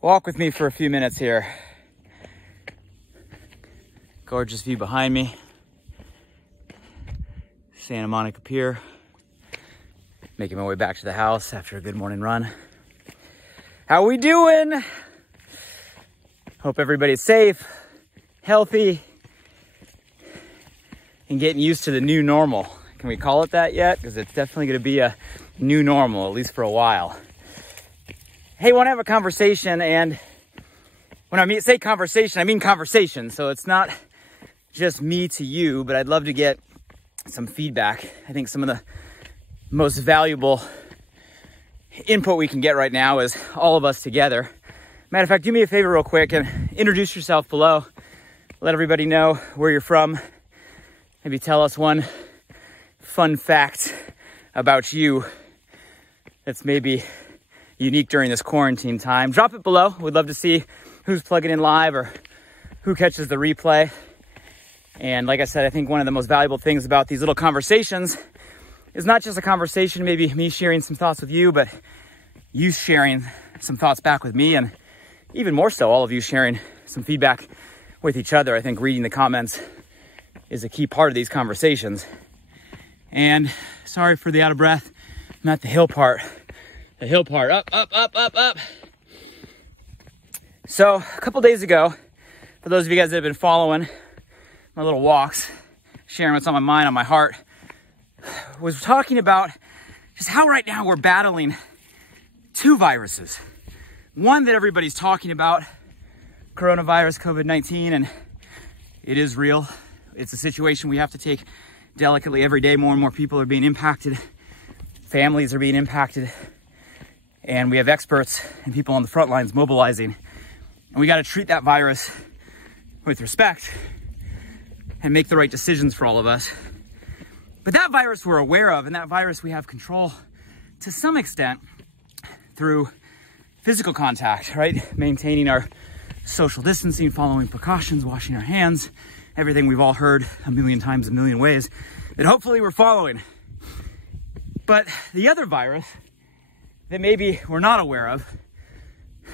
Walk with me for a few minutes here. Gorgeous view behind me. Santa Monica Pier. Making my way back to the house after a good morning run. How we doing? Hope everybody's safe, healthy, and getting used to the new normal. Can we call it that yet? Because it's definitely going to be a new normal, at least for a while. Hey, want to have a conversation, and when I say conversation, I mean conversation. So it's not just me to you, but I'd love to get some feedback. I think some of the most valuable input we can get right now is all of us together. Matter of fact, do me a favor real quick and introduce yourself below. Let everybody know where you're from. Maybe tell us one fun fact about you that's maybe unique during this quarantine time. Drop it below. We'd love to see who's plugging in live or who catches the replay. And like I said, I think one of the most valuable things about these little conversations is not just a conversation, maybe me sharing some thoughts with you, but you sharing some thoughts back with me, and even more so, all of you sharing some feedback with each other. I think reading the comments is a key part of these conversations. And sorry for the out of breath. I'm at the hill part. The hill part, up, up, up, up, up. So a couple days ago, for those of you guys that have been following my little walks, sharing what's on my mind, on my heart, was talking about just how right now we're battling two viruses. One that everybody's talking about, coronavirus, COVID-19, and it is real. It's a situation we have to take delicately every day. More and more people are being impacted. Families are being impacted. And we have experts and people on the front lines mobilizing. And we got to treat that virus with respect and make the right decisions for all of us. But that virus we're aware of, and that virus we have control to some extent through physical contact, right? Maintaining our social distancing, following precautions, washing our hands, everything we've all heard a million times, a million ways that hopefully we're following. But the other virus that maybe we're not aware of,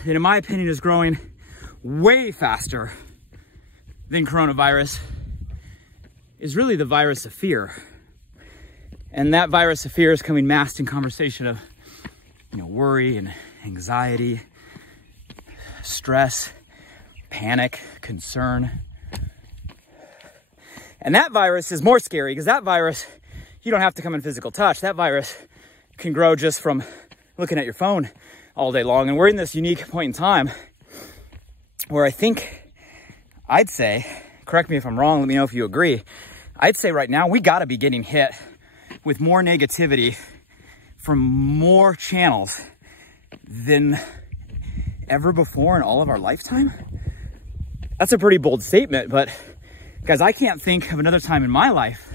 that in my opinion is growing way faster than coronavirus, is really the virus of fear. And that virus of fear is coming masked in conversation of, worry and anxiety, stress, panic, concern. And that virus is more scary because that virus, you don't have to come in physical touch. That virus can grow just from looking at your phone all day long. And we're in this unique point in time where I'd say, correct me if I'm wrong, let me know if you agree. I'd say right now we gotta be getting hit with more negativity from more channels than ever before in all of our lifetime. That's a pretty bold statement, but guys, I can't think of another time in my life,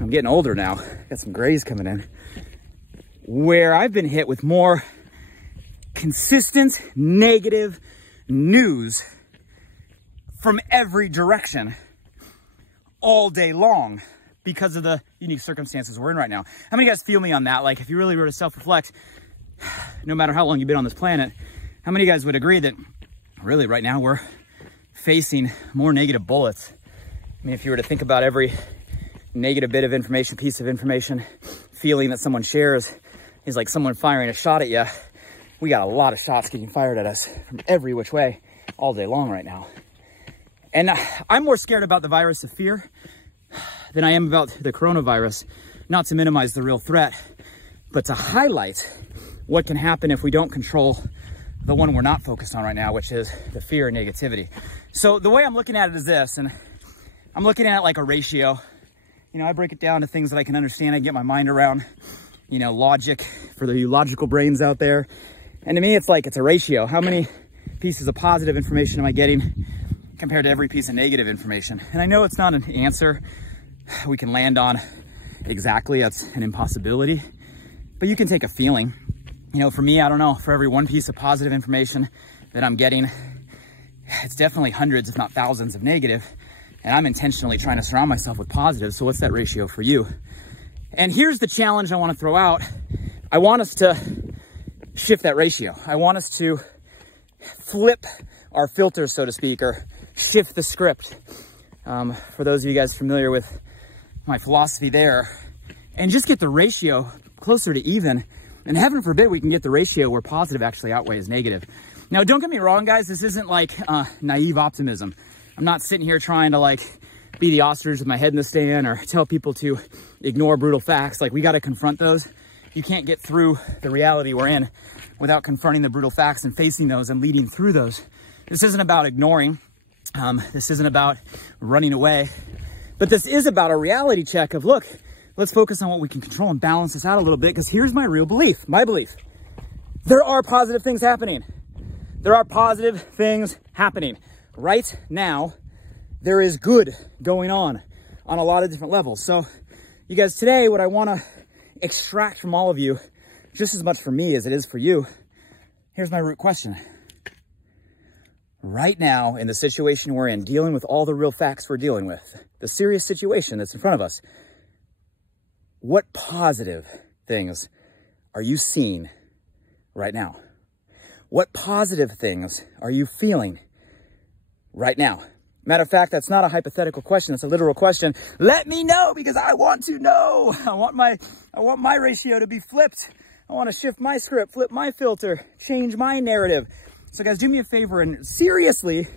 I'm getting older now, got some grays coming in, where I've been hit with more consistent negative news from every direction all day long because of the unique circumstances we're in right now. How many of you guys feel me on that? Like, if you really were to self-reflect, no matter how long you've been on this planet, how many of you guys would agree that really right now we're facing more negative bullets? I mean, if you were to think about every negative bit of information, piece of information, feeling that someone shares is like someone firing a shot at you. We got a lot of shots getting fired at us from every which way all day long right now. And I'm more scared about the virus of fear than I am about the coronavirus, not to minimize the real threat, but to highlight what can happen if we don't control the one we're not focused on right now, which is the fear and negativity. So the way I'm looking at it is this, and I'm looking at it like a ratio. I break it down to things that I can understand, I get my mind around, logic for the logical brains out there. And to me, it's a ratio. How many pieces of positive information am I getting compared to every piece of negative information? And I know it's not an answer we can land on exactly. That's an impossibility, but you can take a feeling. For me, I don't know, for every one piece of positive information that I'm getting, it's definitely hundreds, if not thousands of negative. And I'm intentionally trying to surround myself with positive. So what's that ratio for you? And here's the challenge I want to throw out. I want us to shift that ratio. I want us to flip our filters, so to speak, or shift the script. For those of you guys familiar with my philosophy there, and just get the ratio closer to even. And heaven forbid we can get the ratio where positive actually outweighs negative. Now, don't get me wrong, guys. This isn't like naive optimism. I'm not sitting here trying to like be the ostrich with my head in the sand or tell people to ignore brutal facts. Like, we got to confront those. You can't get through the reality we're in without confronting the brutal facts and facing those and leading through those. This isn't about ignoring. This isn't about running away. But this is about a reality check of, look, let's focus on what we can control and balance this out a little bit, because here's my real belief, my belief. There are positive things happening. There are positive things happening. Right now, there is good going on a lot of different levels. So, you guys, today, what I want to extract from all of you, just as much for me as it is for you, here's my root question. Right now, in the situation we're in, dealing with all the real facts we're dealing with, the serious situation that's in front of us, what positive things are you seeing right now? What positive things are you feeling right now? Matter of fact, that's not a hypothetical question. That's a literal question. Let me know, because I want to know. I want my ratio to be flipped. I want to shift my script, flip my filter, change my narrative. So guys, do me a favor and seriously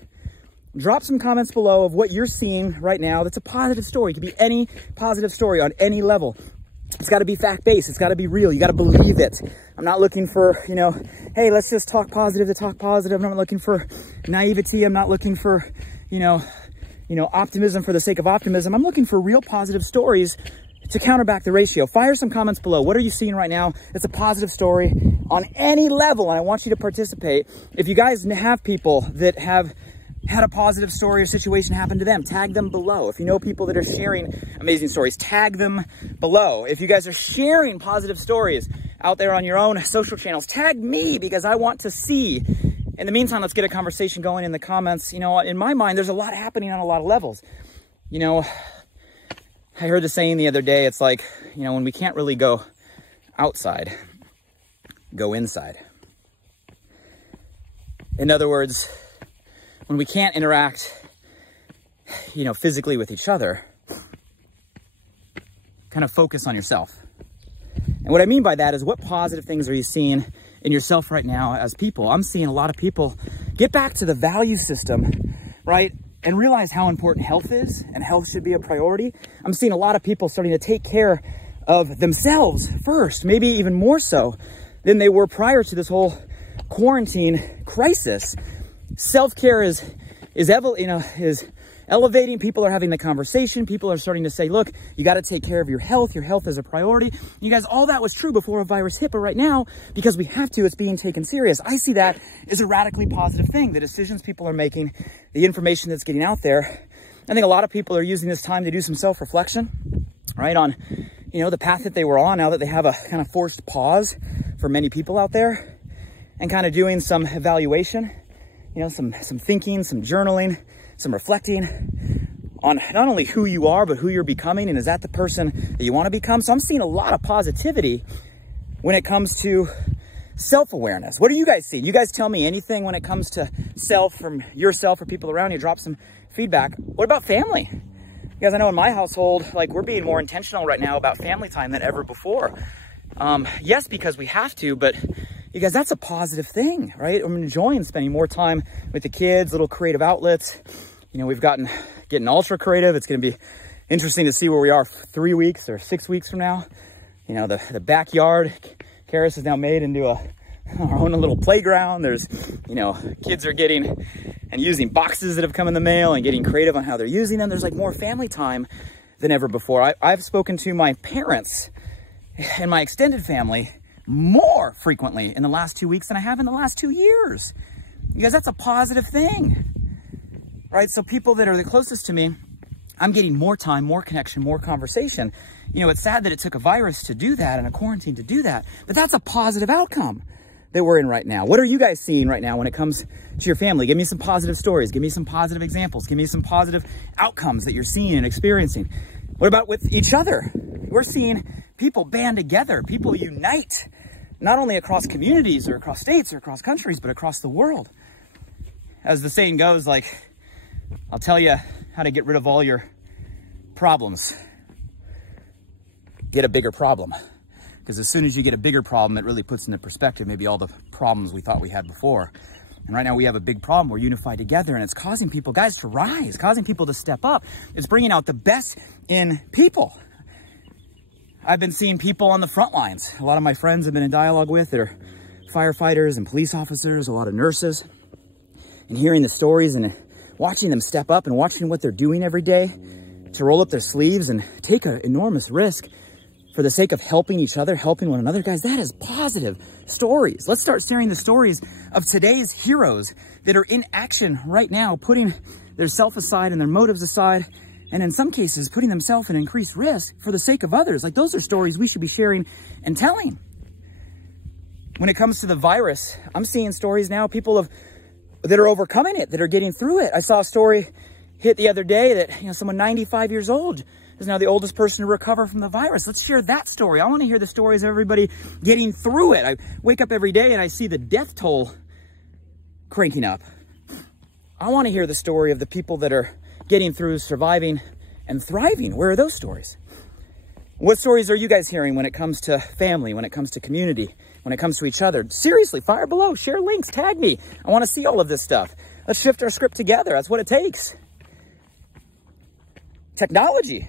drop some comments below of what you're seeing right now that's a positive story. It could be any positive story on any level. It's got to be fact-based. It's got to be real. You got to believe it. I'm not looking for, you know, hey, let's just talk positive to talk positive. I'm not looking for naivety. I'm not looking for, you know, optimism for the sake of optimism. I'm looking for real positive stories to counterback the ratio. Fire some comments below. What are you seeing right now? It's a positive story on any level, and I want you to participate. If you guys have people that have had a positive story or situation happen to them, tag them below. If you know people that are sharing amazing stories, tag them below. If you guys are sharing positive stories out there on your own social channels, tag me, because I want to see. In the meantime, let's get a conversation going in the comments. You know, in my mind, there's a lot happening on a lot of levels. You know, I heard the saying the other day, it's like, you know, when we can't really go outside, go inside. In other words, when we can't interact, you know, physically with each other, kind of focus on yourself. And what I mean by that is, what positive things are you seeing in yourself right now as people? I'm seeing a lot of people get back to the value system, right? And realize how important health is, and health should be a priority. I'm seeing a lot of people starting to take care of themselves first, maybe even more so than they were prior to this whole quarantine crisis. Self-care is elevating. People are having the conversation. People are starting to say, look, you got to take care of your health. Your health is a priority. You guys, all that was true before a virus hit, but right now, because we have to, it's being taken serious. I see that as a radically positive thing. The decisions people are making, the information that's getting out there. I think a lot of people are using this time to do some self-reflection, right, on, you know, the path that they were on, now that they have a kind of forced pause for many people out there, and kind of doing some evaluation, you know, some thinking, some journaling, some reflecting on not only who you are, but who you're becoming. And is that the person that you want to become? So I'm seeing a lot of positivity when it comes to self-awareness. What are you guys seeing? You guys tell me anything when it comes to self, from yourself or people around you. Drop some feedback. What about family? You guys, I know in my household, like, we're being more intentional right now about family time than ever before. Yes, because we have to, but you guys, that's a positive thing, right? I'm enjoying spending more time with the kids, little creative outlets. You know, we've getting ultra creative. It's going to be interesting to see where we are 3 weeks or 6 weeks from now. You know, the backyard, Karis is now made into our own little playground. There's, you know, kids are getting and using boxes that have come in the mail and getting creative on how they're using them. There's like more family time than ever before. I've spoken to my parents and my extended family more frequently in the last 2 weeks than I have in the last 2 years. You guys, that's a positive thing, right? So people that are the closest to me, I'm getting more time, more connection, more conversation. You know, it's sad that it took a virus to do that and a quarantine to do that, but that's a positive outcome that we're in right now. What are you guys seeing right now when it comes to your family? Give me some positive stories. Give me some positive examples. Give me some positive outcomes that you're seeing and experiencing. What about with each other? We're seeing people band together, people unite, not only across communities or across states or across countries, but across the world. as the saying goes, like, I'll tell you how to get rid of all your problems. Get a bigger problem. Because as soon as you get a bigger problem, it really puts into perspective maybe all the problems we thought we had before. And right now we have a big problem. We're unified together, and it's causing people, guys, to rise, causing people to step up. It's bringing out the best in people. I've been seeing people on the front lines. A lot of my friends I've been in dialogue with that are firefighters and police officers, a lot of nurses, and hearing the stories and watching them step up and watching what they're doing every day to roll up their sleeves and take an enormous risk for the sake of helping each other, helping one another. Guys, that is positive stories. Let's start sharing the stories of today's heroes that are in action right now, putting their self aside and their motives aside, and in some cases, putting themselves in increased risk for the sake of others. Like, those are stories we should be sharing and telling. When it comes to the virus, I'm seeing stories now, people that are overcoming it, that are getting through it. I saw a story hit the other day that, someone 95 years old is now the oldest person to recover from the virus. Let's share that story. I want to hear the stories of everybody getting through it. I wake up every day and I see the death toll cranking up. I want to hear the story of the people that are getting through, surviving, and thriving. Where are those stories? What stories are you guys hearing when it comes to family, when it comes to community, when it comes to each other? Seriously, fire below, share links, tag me. I want to see all of this stuff. Let's shift our script together. That's what it takes. Technology.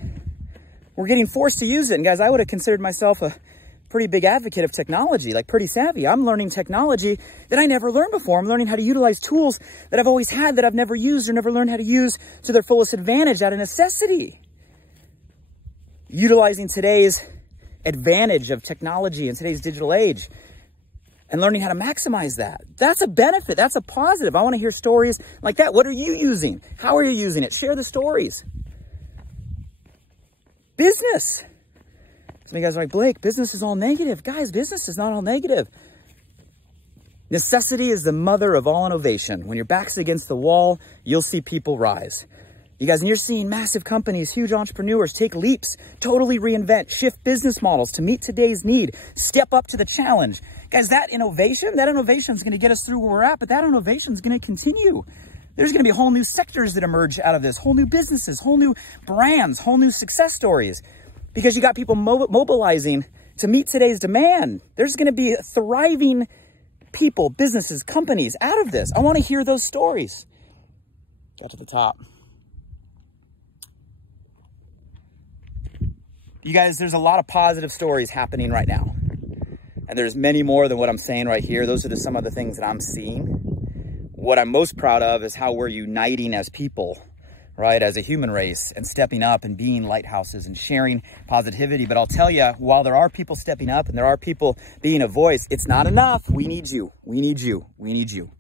We're getting forced to use it. And guys, I would have considered myself a pretty big advocate of technology, like pretty savvy. I'm learning technology that I never learned before. I'm learning how to utilize tools that I've always had that I've never used or never learned how to use to their fullest advantage out of necessity. Utilizing today's advantage of technology in today's digital age and learning how to maximize that. That's a benefit. That's a positive. I want to hear stories like that. What are you using? How are you using it? Share the stories. Business. Some of you guys are like, Blake, business is all negative. Guys, business is not all negative. Necessity is the mother of all innovation. When your back's against the wall, you'll see people rise. You guys, and you're seeing massive companies, huge entrepreneurs take leaps, totally reinvent, shift business models to meet today's need, step up to the challenge. Guys, that innovation is going to get us through where we're at, but that innovation is going to continue. There's going to be whole new sectors that emerge out of this, whole new businesses, whole new brands, whole new success stories, because you got people mobilizing to meet today's demand. There's going to be thriving people, businesses, companies out of this. I want to hear those stories. Got to the top. You guys, there's a lot of positive stories happening right now. And there's many more than what I'm saying right here. Those are some of the things that I'm seeing. What I'm most proud of is how we're uniting as people, right, as a human race, and stepping up and being lighthouses and sharing positivity. But I'll tell you, while there are people stepping up and there are people being a voice, it's not enough. We need you. We need you. We need you.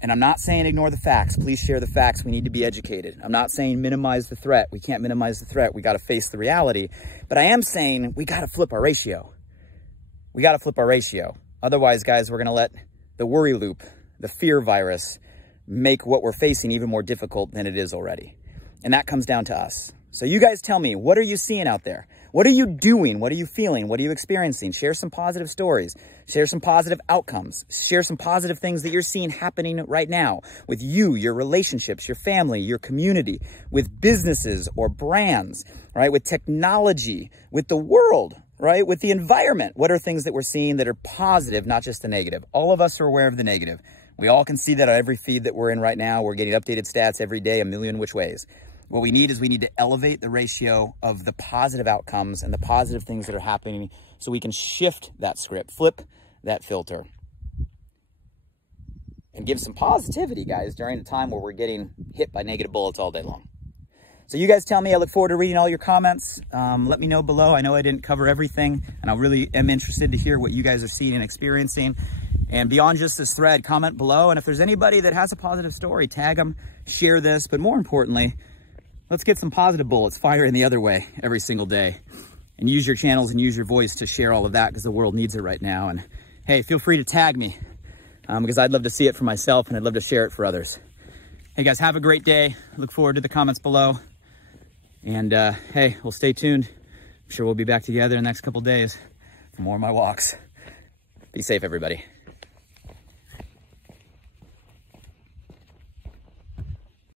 And I'm not saying ignore the facts. Please share the facts. We need to be educated. I'm not saying minimize the threat. We can't minimize the threat. We got to face the reality. But I am saying we got to flip our ratio. We got to flip our ratio. Otherwise, guys, we're going to let the worry loop, the fear virus, make what we're facing even more difficult than it is already. And that comes down to us. So you guys tell me, what are you seeing out there? What are you doing? What are you feeling? What are you experiencing? Share some positive stories. Share some positive outcomes. Share some positive things that you're seeing happening right now with you, your relationships, your family, your community, with businesses or brands, right? With technology, with the world, right? With the environment. What are things that we're seeing that are positive, not just the negative? All of us are aware of the negative. We all can see that on every feed that we're in right now. We're getting updated stats every day, a million which ways. What we need is we need to elevate the ratio of the positive outcomes and the positive things that are happening so we can shift that script, flip that filter, and give some positivity, guys, during a time where we're getting hit by negative bullets all day long. So you guys tell me. I look forward to reading all your comments. Let me know below. I know I didn't cover everything, and I really am interested to hear what you guys are seeing and experiencing. And beyond just this thread, comment below. And if there's anybody that has a positive story, tag them, share this. But more importantly, let's get some positive bullets firing the other way every single day. And use your channels and use your voice to share all of that, because the world needs it right now. And hey, feel free to tag me, because I'd love to see it for myself and I'd love to share it for others. Hey guys, have a great day. Look forward to the comments below. And hey, we'll stay tuned. I'm sure we'll be back together in the next couple days for more of my walks. Be safe, everybody.